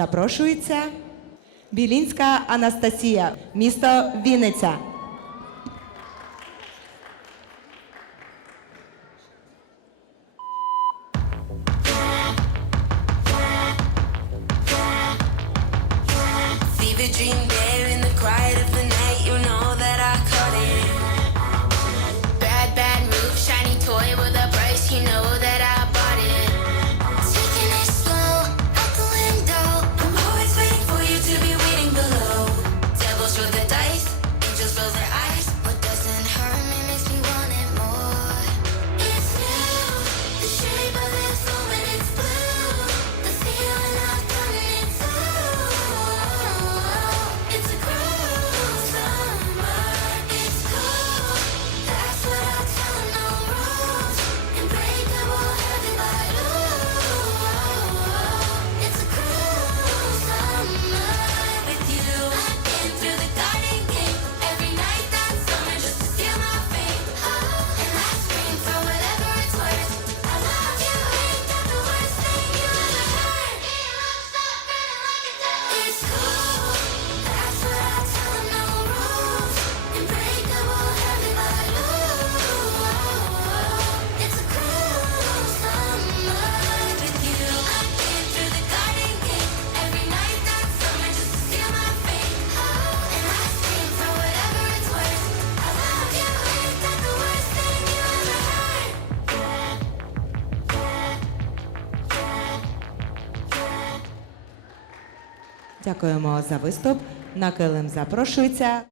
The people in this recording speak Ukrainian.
Запрошується Білінська Анастасія, місто Вінниця. Fever dream there in the quiet of the Дякуємо за виступ. На килим запрошується.